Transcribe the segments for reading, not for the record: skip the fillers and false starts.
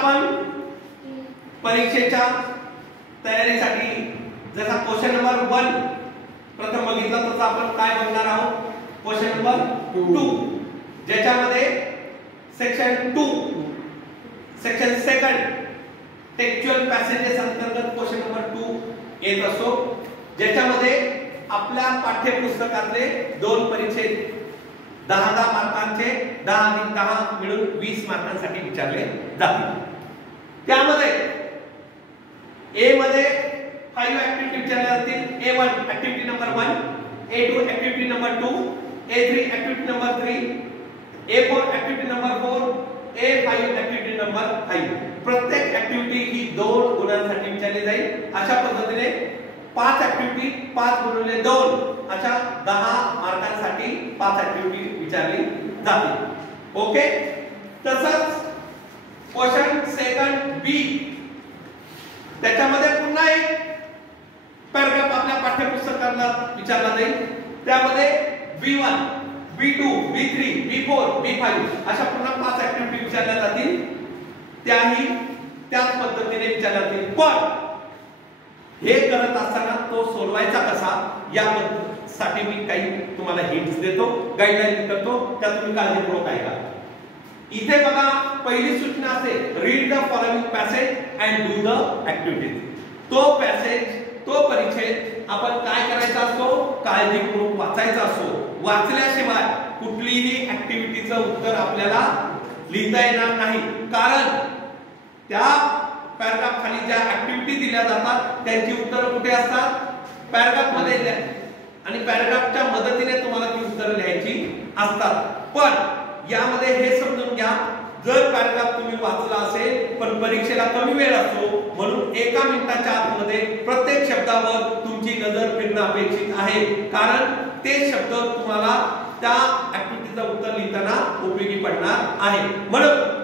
आपण परीक्षेच्या तयारीसाठी जसा क्वेश्चन नंबर 1 प्रथम बघितला तसा आपण काय बघणार आहोत क्वेश्चन नंबर 2 ज्याच्यामध्ये सेक्शन 2 सेक्शन 2 टेक्स्चुअल पॅसेजेस अंतर्गत क्वेश्चन नंबर 2 येत असतो ज्याच्यामध्ये आपल्या पाठ्यपुस्तकातले 2 परीक्षेत 10 मार्कांचे 10 मिळून 20 मार्कांसाठी विचारले जातील। त्यामध्ये ए मध्ये 5 ऍक्टिव्हिटी विचारल्या जातील। A1 activity number 1, A2 activity number 2, A3 activity number 3, A4 activity number 4, A5 activity number 5। प्रत्येक ऍक्टिव्हिटी ही 2 गुणांसाठी विचारली जाईल। अशा पद्धतीने 5 ऍक्टिव्हिटी 5 गुणिले 2 अशा 10 मार्कांसाठी 5 ऍक्टिव्हिटी विचारली जातील। ओके, तसंच क्वेश्चन 2 बी त्याच्यामध्ये पुन्हा एक पॅराग्राफ आपल्या पाठ्यपुस्तकाला विचारला जाईल। त्यामध्ये B1 B2 B3 B4 B5 अशा पुन्हा 5 ऍक्टिव्हिटी विचारल्या जातील। त्याही त्याच पद्धतीने विचारल्या जातील। पण हे करत असताना तो सोडवायचा कसा यासाठी मी काही तुम्हाला हिंट्स देतो, गाईडलाईन करतो, त्या तुम्ही काळजीपूर्वक ऐका। इथे बघा पहिली सूचना असेल read the following passage and do the activities. तो पॅसेज तो परीक्षेत आपण काय करायचा असतो काळजीपूर्वक वाचायचा असतो। वाचल्याशिवाय कुठलीही ऍक्टिव्हिटीचं उत्तर आपल्याला लिहिता येणार नाही, कारण त्या पॅराग्राफ खाली ज्या ऍक्टिव्हिटी दिल्या जातात त्यांची उत्तरं कुठे असतात पॅराग्राफ मध्ये आणि पॅराग्राफच्या मदतीने तुम्हाला ती उत्तरं लिहायची असतात। पण यामध्ये हे समजून घ्या जर पॅराग्राफ तुम्ही वाचला असेल पण परीक्षेला कमी वेळ असतो म्हणून 1 मिनिटाच्या आतमध्ये प्रत्येक शब्दावर तुमची नजर फिरणं अपेक्षित आहे, कारण ते शब्द तुम्हाला त्या ऍक्टिव्हिटीचं उत्तर लिहिताना उपयोगी पडणार आहे। म्हणून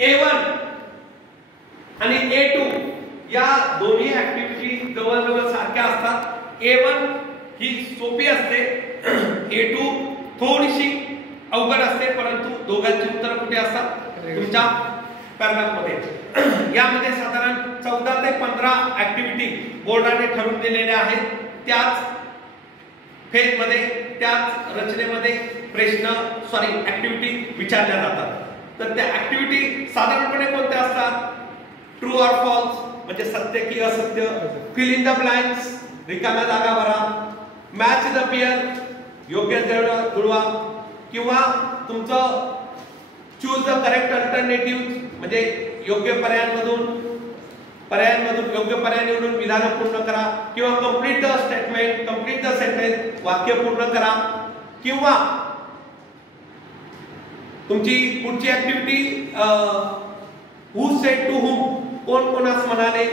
A1 आणि A2 या दोन्ही ऍक्टिव्हिटी जवळजवळ सारख्या असतात। A1 ही सोपी असते, A2 थोडीशी अवघड असते, परंतु दोघांची उत्तर कुठे असतात तुमच्या पॅराग्राफ मध्ये। यामध्ये साधारण 14 ते 15 ऍक्टिव्हिटी बोर्डाने ठरवून दिलेल्या आहेत। त्याच फेज मध्ये त्याच रचनेमध्ये ऍक्टिव्हिटी विचारल्या जातात। तर त्या ऍक्टिव्हिटी साधारणपणे कोणत्या असतात ट्रू ऑर फॉल्स म्हणजे सत्य की असत्य, फिल इन द ब्लँक्स रिकाम्या जागा भरा, मॅच द पेअर योग्य जुळवा, किंवा तुमचं चूज द करेक्ट अल्टरनेटिव्ह म्हणजे योग्य पर्यायांमधून योग्य पर्याय निवडून विधान पूर्ण करा, किंवा complete the statement complete the sentence वाक्य पूर्ण करा, किंवा तुमची पुढची activity who said to whom कोण कोणास म्हणाले,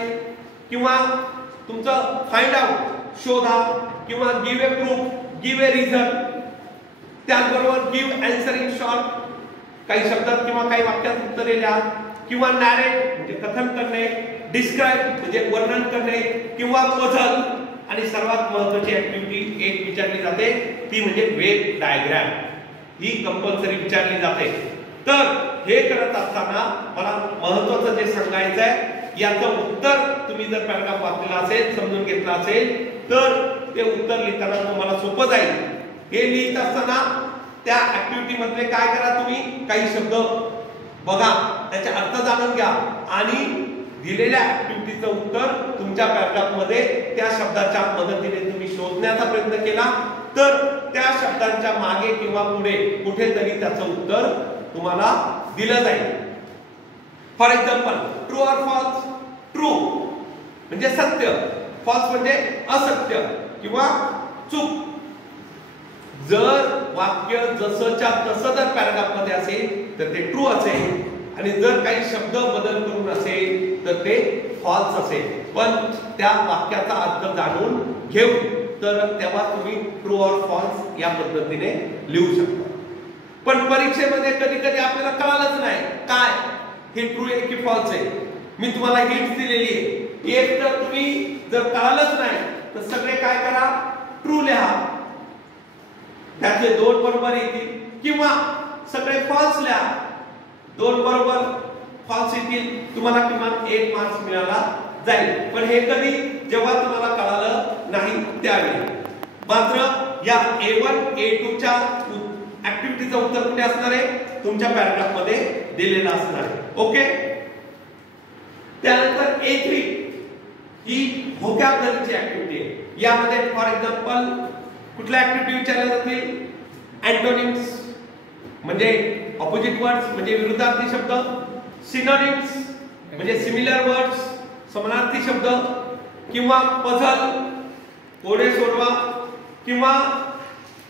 किंवा तुमचं फाइंड आउट शोधा, किंवा give a proof give a reason, त्याचबरोबर गिव्ह आन्सर इन शॉर्ट काही शब्दात किंवा काही वाक्यात उत्तरे लिहा, किंवा नॅरेट म्हणजे कथन करणे, डिस्क्राइब म्हणजे वर्णन करणे, किंवा पझल, आणि सर्वात महत्त्वाची ऍक्टिव्हिटी एक विचारली जाते ती म्हणजे वेन डायग्राम, ही कंपल्सरी विचारली जाते। तर हे करत असताना मला महत्त्वाचं जे सांगायचं आहे याचं उत्तर तुम्ही जर पॅराग्राफ वाचलेला असेल समजून घेतला असेल तर ते उत्तर लिहिताना तुम्हाला सोपं जाईल। हे लिहित असताना त्या ऍक्टिव्हिटी मधले काय करा तुम्ही काही शब्द बघा, त्याचे अर्थ जाणून घ्या आणि दिलेल्या ऍक्टिव्हिटीचं उत्तर तुमच्या पॅराग्राफ मध्ये त्या शब्दाच्या मदतीने तुम्ही शोधण्याचा प्रयत्न केला तर त्या शब्दांच्या मागे किंवा पुढे कुठेतरी त्याचं उत्तर तुम्हाला दिलं जाईल। For example true or false, true म्हणजे सत्य, फॉल्स म्हणजे असत्य किंवा चूक। जर वाक्य जसंच्या तसं जर पॅराग्राफ मध्ये असेल तर ते ट्रू असेल आणि जर काही शब्द बदल करून असेल तर ते फॉल्स असेल, पण त्या वाक्याचा अर्थ जाणून घेऊन तर तेव्हा तुम्ही ट्रू ऑर फॉल्स या पद्धतीने लिहू शकता। पण परीक्षेमध्ये कधी कधी आपल्याला कळालंच नाही काय हे ट्रू आहे की फॉल्स आहे। मी तुम्हाला हिंट्स दिलेली आहे, एक तर तुम्ही जर कळालंच नाही तर सगळे काय करा ट्रू लिहा, त्यातले 2 बरोबर येतील, किंवा सगळे फॉल्स लिहा, 2 बरोबर फॉल्स येतील तुम्हाला किमान 1 मार्क्स मिळाला जाईल. पण हे कधी जेव्हा तुम्हाला कळालं नाही त्यावेळी. मात्र या A1 A2 च्या ऍक्टिव्हिटीचं उत्तर कुठे असणार आहे? तुमच्या पॅराग्राफ मध्ये दिलेलं असणार आहे. ओके. त्यानंतर A3 ही व्होकॅब्युलरीची ऍक्टिव्हिटी आहे. यामध्ये फॉर एक्झाम्पल कुठल्या ऍक्टिव्हिटी विचारल्या जातील? अँटोनिम्स म्हणजे ऑपोजिट वर्ड्स म्हणजे विरुद्धार्थी शब्द, सिनोनिम्स म्हणजे सिमिलर वर्ड्स समानार्थी शब्द, किंवा पझल कोडे सोडवा, किंवा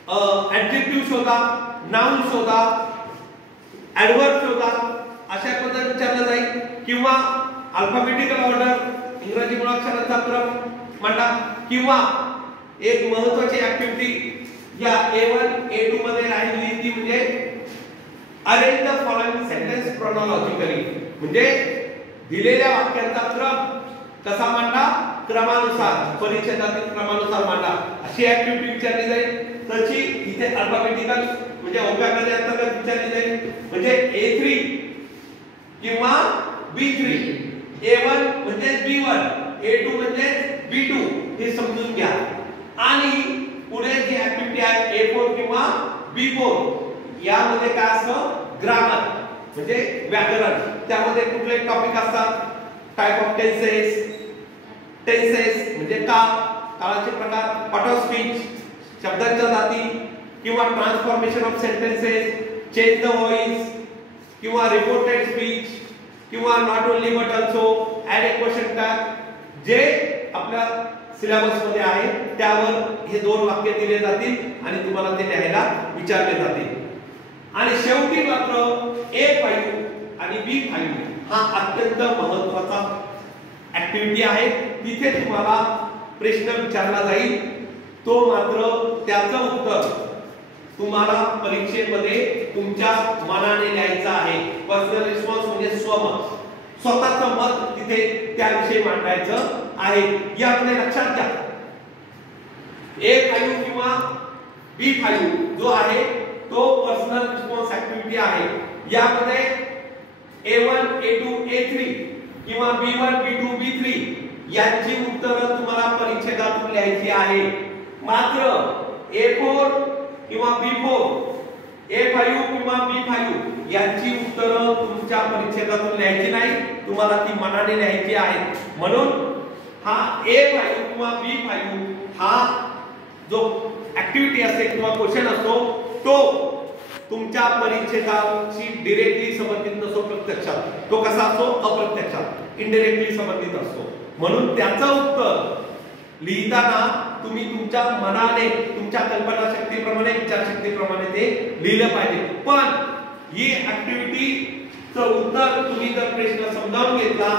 ऍडजेक्टिव्ह शोधा, नाउन शोधा, ऍडवर्ब शोधा, अशा पद्धतीने विचारलं जाईल. किंवा अल्फाबेटिकल ऑर्डर इंग्रजी मुळाक्षरांचा क्रम मांडा. किंवा एक महत्त्वाची ऍक्टिव्हिटी या A1 A2 मध्ये राहिली ती म्हणजे अरेंज द फॉलोइंग सेंटेन्स क्रोनॉलॉजिकली, म्हणजे दिलेल्या वाक्यांचा क्रम कसा मांडा? क्रमानुसार, परिच्छेदातील क्रमानुसार मांडा. अशी ऍक्टिव्हिटी विचारली जाईल. तशी इथे अल्फाबेटिकल म्हणजे व्होकॅब्युलरी अंतर्गत विचारली जाईल. म्हणजे A3 किंवा B3, A1 म्हणजे B1, A2 म्हणजे B2 हे समजून घ्या. आणि पुढे जी ऍक्टिव्हिटी आहे A4 किंवा B4 यामध्ये काय असतं? ग्रामर म्हणजे व्याकरण. त्यामध्ये कुठले टॉपिक असतात? टाइप ऑफ टेन्सेस, टेन्सेस म्हणजे काळाचे प्रकार, पार्ट ऑफ स्पीच शब्दांच्या जाती, किंवा transformation of sentences, change the voice, किंवा रिपोर्टेड स्पीच, किंवा not only but also, add a question tag. जे आपल्या सिलेबस मध्ये आहे त्यावर हे 2 वाक्य दिले जातील आणि तुम्हाला ते लिहायला विचारले जातील. आणि शेवटी मात्र A5 आणि B5 हा अत्यंत महत्त्वाचा ऍक्टिव्हिटी आहे. तिथे तुम्हाला प्रश्न विचारला जाईल. तो मात्र त्याचं उत्तर तुम्हाला परीक्षेमध्ये तुमच्या मनाने लिहायचं आहे. पर्सनल रिस्पॉन्स म्हणजे स्वमत, स्वतःचं मत तिथे त्याविषयी मांडायचं आहे. यामध्ये लक्षात घ्या A5 किंवा B5 जो आहे तो पर्सनल रिस्पॉन्स ऍक्टिव्हिटी आहे. यामध्ये A1 A2 A3 किंवा B1 B2 B3 यांची उत्तरं तुम्हाला परीक्षेदातून लिहायची आहे. मात्र A4 किंवा B4, A5 किंवा B5 यांची उत्तरं तुमच्या परीक्षेदातून लिहायची नाही, तुम्हाला ती मनाने लिहायची आहेत. म्हणून हा A5 किंवा B5 हा जो ऍक्टिव्हिटी असते किंवा क्वेश्चन असतो तो तुमच्या परीक्षेशी डायरेक्टली संबंधित नसतो. प्रत्यक्षात तो कसा असतो? अप्रत्यक्षात, इनडायरेक्टली संबंधित असतो. म्हणून त्याचं उत्तर लिहिताना तुम्ही तुमच्या मनाने, तुमच्या कल्पनाशक्तीप्रमाणे, विचारशक्तीप्रमाणे ते लिहिलं पाहिजे. पण ही ऍक्टिव्हिटीचं उत्तर तुम्ही जर प्रश्न समजावून घेतला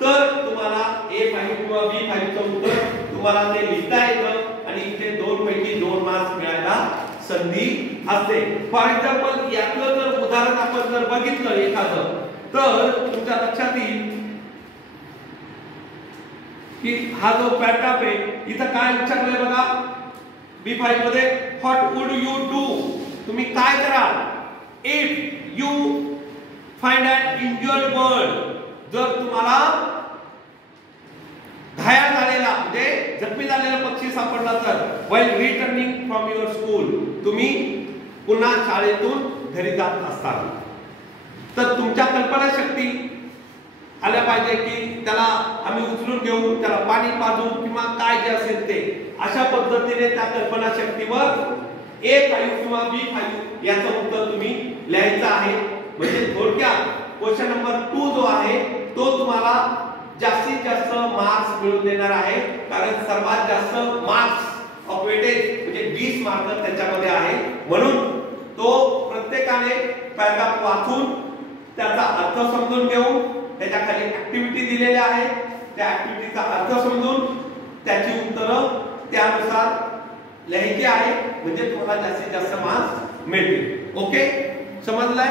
तर तुम्हाला A5 किंवा B5 चं उत्तर तुम्हाला ते लिहिता येतं आणि इथे 2 पैकी 2 मार्क्स मिळायला संधी असते. फॉर एक्झाम्पल यातलं जर उदाहरण आपण जर बघितलं एखादं तर तुमच्या लक्षात येईल की हा जो पॅराग्राफ आहे इथं काय विचारलंय बघा. B5 मध्ये व्हॉट वुड यू डू, तुम्ही काय कराल if you find an injured bird, जर तुम्हाला घायल झालेला म्हणजे जखमी झालेला पक्षी सापडला तर. While returning from your school, तुम्ही पुन्हा शाळेतून घरी जात असताल तर तुमच्या कल्पनाशक्ती आल्या पाहिजे की त्याला आम्ही उचलून घेऊ, त्याला पाणी पाजू किंवा काय जे असेल ते. अशा पद्धतीने त्या कल्पनाशक्तीवर A5 किंवा B5 याचं उत्तर तुम्ही लिहायचं आहे. म्हणजे थोडक्यात क्वेश्चन नंबर 2 जो आहे तो तुम्हाला जास्तीत जास्त मार्क्स मिळवून देणार आहे. कारण सर्वात जास्त मार्क्स ऑफ वेटेज म्हणजे 20 मार्क त्याच्यामध्ये आहे. म्हणून तो प्रत्येकाने पॅराग्राफ वाचून त्याचा अर्थ समजून घेऊन, त्याच्या खाली ऍक्टिव्हिटी दिलेल्या आहे त्या ऍक्टिव्हिटीचा अर्थ समजून त्याची उत्तरं त्यानुसार लिहायची आहे. म्हणजे तुम्हाला जास्तीत जास्त मार्क्स मिळतील. ओके, समजलाय?